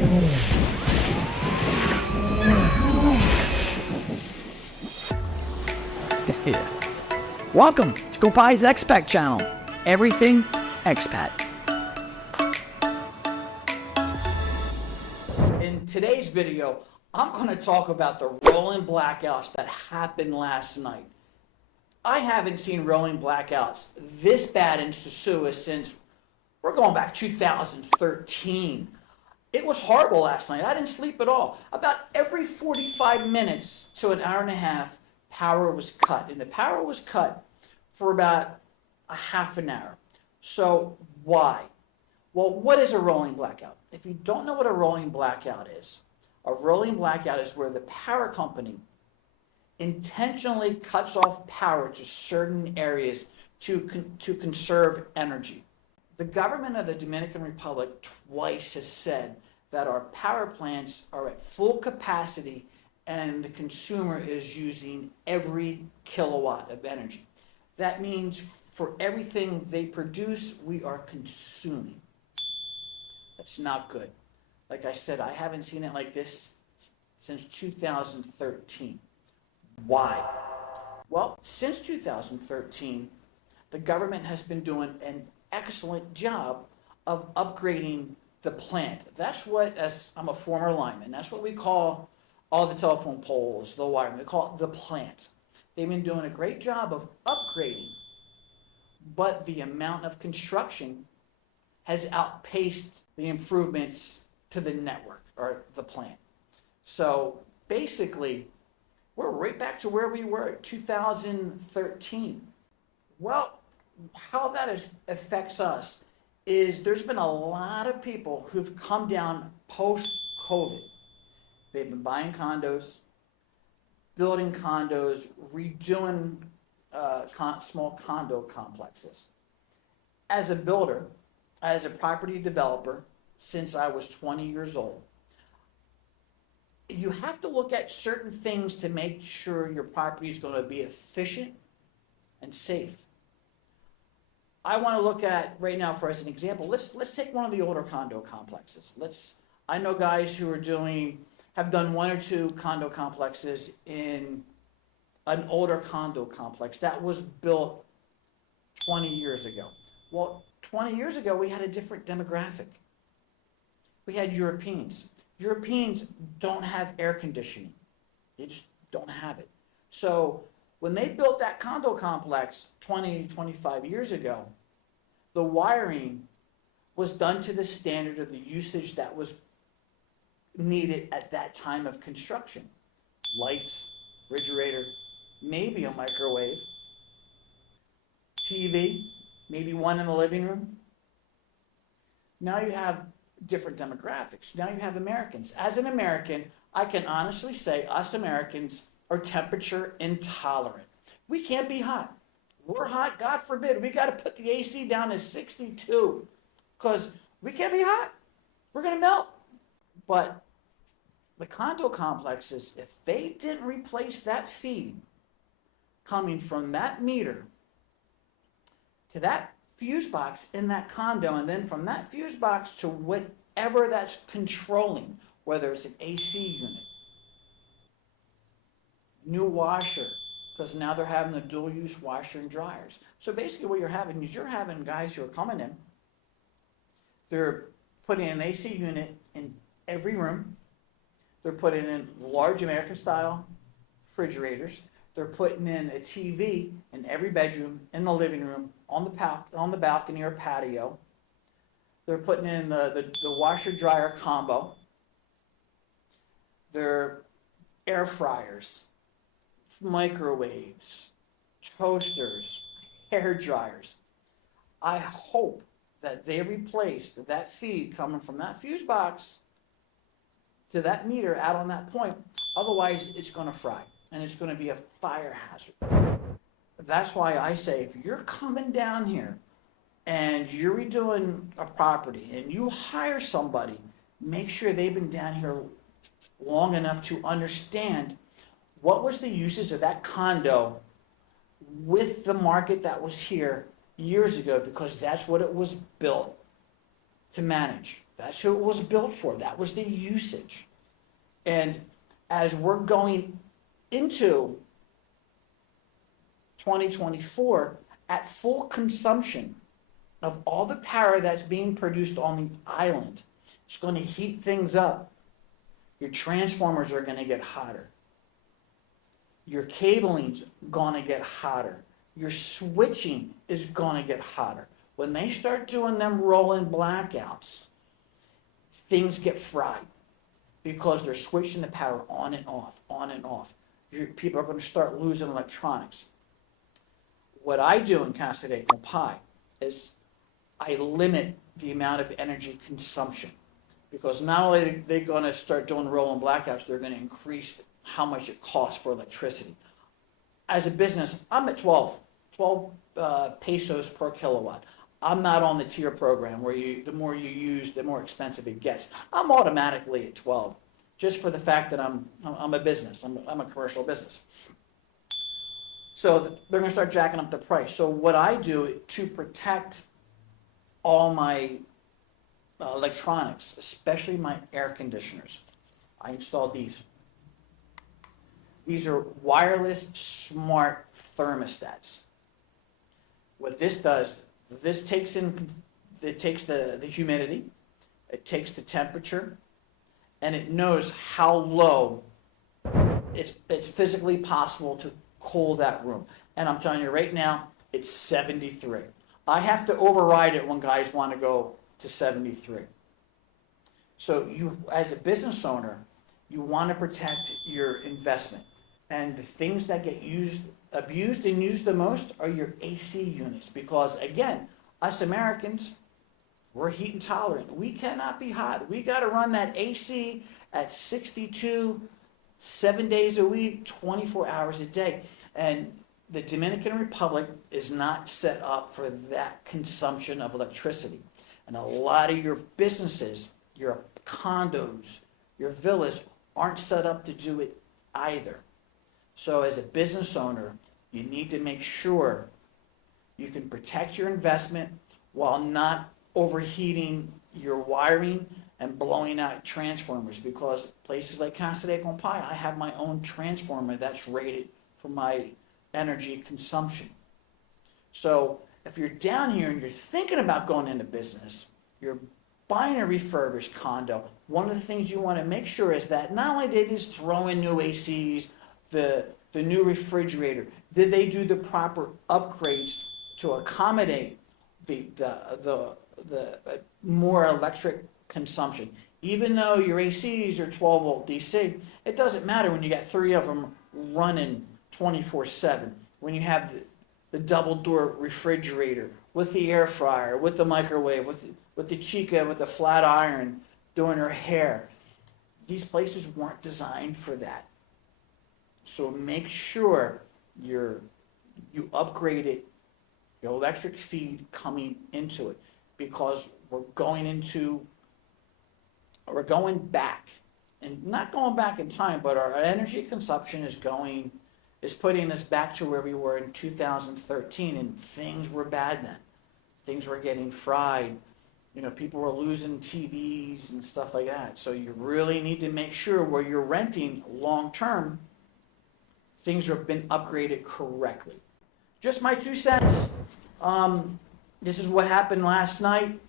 Yeah. Welcome to Gopai's Expat channel. Everything expat. In today's video, I'm going to talk about the rolling blackouts that happened last night. I haven't seen rolling blackouts this bad in Sosua since we're going back 2013. It was horrible last night. I didn't sleep at all. About every 45 minutes to an hour and a half, power was cut. And the power was cut for about a half an hour. So why? Well, what is a rolling blackout? If you don't know what a rolling blackout is, a rolling blackout is where the power company intentionally cuts off power to certain areas to conserve energy. The government of the Dominican Republic twice has said that our power plants are at full capacity and the consumer is using every kilowatt of energy. That means for everything they produce, we are consuming. That's not good. Like I said, I haven't seen it like this since 2013. Why? Well, since 2013, the government has been doing an excellent job of upgrading the plant. That's what, as I'm a former lineman, that's what we call all the telephone poles, the wiring. We call it the plant. They've been doing a great job of upgrading, but the amount of construction has outpaced the improvements to the network or the plant. So basically, we're right back to where we were in 2013. Well, how that affects us is there's been a lot of people who've come down post-COVID. They've been buying condos, building condos, redoing small condo complexes. As a builder, as a property developer, since I was 20 years old, you have to look at certain things to make sure your property is going to be efficient and safe. I want to look at right now, for as an example, let's take one of the older condo complexes. I know guys who have done one or two condo complexes in an older condo complex that was built 20 years ago. Well, 20 years ago, we had a different demographic. We had Europeans. Europeans don't have air conditioning. They just don't have it. So when they built that condo complex 20, 25 years ago, the wiring was done to the standard of the usage that was needed at that time of construction. Lights, refrigerator, maybe a microwave, TV, maybe one in the living room. Now you have different demographics. Now you have Americans. As an American, I can honestly say us Americans are temperature intolerant. We can't be hot. We're hot, God forbid. We got to put the AC down to 62 because we can't be hot. We're going to melt. But the condo complexes, if they didn't replace that feed coming from that meter to that fuse box in that condo, and then from that fuse box to whatever that's controlling, whether it's an AC unit, new washer, because now they're having the dual use washer and dryers. So basically what you're having is guys who are coming in, they're putting an AC unit in every room, they're putting in large American style refrigerators, they're putting in a TV in every bedroom, in the living room, on the balcony or patio. They're putting in the washer dryer combo. They're air fryers, microwaves, toasters, hair dryers. I hope that they replaced that feed coming from that fuse box to that meter out on that point. Otherwise, it's going to fry and it's going to be a fire hazard. That's why I say if you're coming down here and you're redoing a property and you hire somebody, make sure they've been down here long enough to understand what was the uses of that condo with the market that was here years ago, because that's what it was built to manage. That's who it was built for. That was the usage. And as we're going into 2024, at full consumption of all the power that's being produced on the island, it's going to heat things up. Your transformers are going to get hotter. Your cabling's going to get hotter. Your switching is going to get hotter. When they start doing them rolling blackouts, things get fried because they're switching the power on and off, on and off. People are going to start losing electronics. What I do in Casa de Compay is I limit the amount of energy consumption, because not only are they going to start doing rolling blackouts, they're going to increase how much it costs for electricity. As a business, I'm at 12 pesos per kilowatt. I'm not on the tier program where the more you use, the more expensive it gets. I'm automatically at 12, just for the fact that I'm a business. I'm a commercial business. So they're going to start jacking up the price. So what I do to protect all my electronics, especially my air conditioners, I installed these. These are wireless smart thermostats. What this does, this takes the humidity, it takes the temperature, and it knows how low it's physically possible to cool that room. And I'm telling you right now, it's 73. I have to override it when guys want to go to 73. So you, as a business owner, you want to protect your investment. And the things that get abused and used the most are your AC units. Because again, us Americans, we're heat intolerant. We cannot be hot. We got to run that AC at 62, 7 days a week, 24 hours a day. And the Dominican Republic is not set up for that consumption of electricity. And a lot of your businesses, your condos, your villas aren't set up to do it either. So as a business owner, you need to make sure you can protect your investment while not overheating your wiring and blowing out transformers, because places like Casa de Compay, I have my own transformer that's rated for my energy consumption. So if you're down here and you're thinking about going into business, you're buying a refurbished condo, one of the things you want to make sure is that not only did they just throw in new ACs, the new refrigerator, did they do the proper upgrades to accommodate the more electric consumption. Even though your ACs are 12 volt DC, it doesn't matter when you got 3 of them running 24/7. When you have the double door refrigerator with the air fryer, with the microwave, with the chica, with the flat iron doing her hair. These places weren't designed for that. So make sure you upgrade it, your electric feed coming into it, because we're going back, and not going back in time, but our energy consumption is putting us back to where we were in 2013, and things were bad then. Things were getting fried. People were losing TVs and stuff like that. So you really need to make sure where you're renting long term, things have been upgraded correctly. Just my 2 cents. This is what happened last night.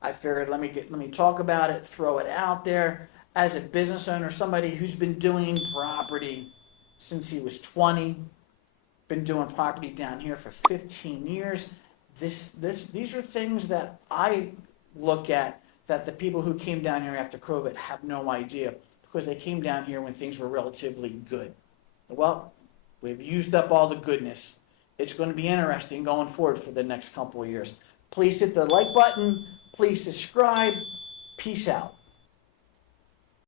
I figured let me talk about it, throw it out there. As a business owner, somebody who's been doing property since he was 20, been doing property down here for 15 years. These are things that I look at that the people who came down here after COVID have no idea, because they came down here when things were relatively good. Well, we've used up all the goodness. It's going to be interesting going forward for the next couple of years. Please hit the like button. Please subscribe. Peace out.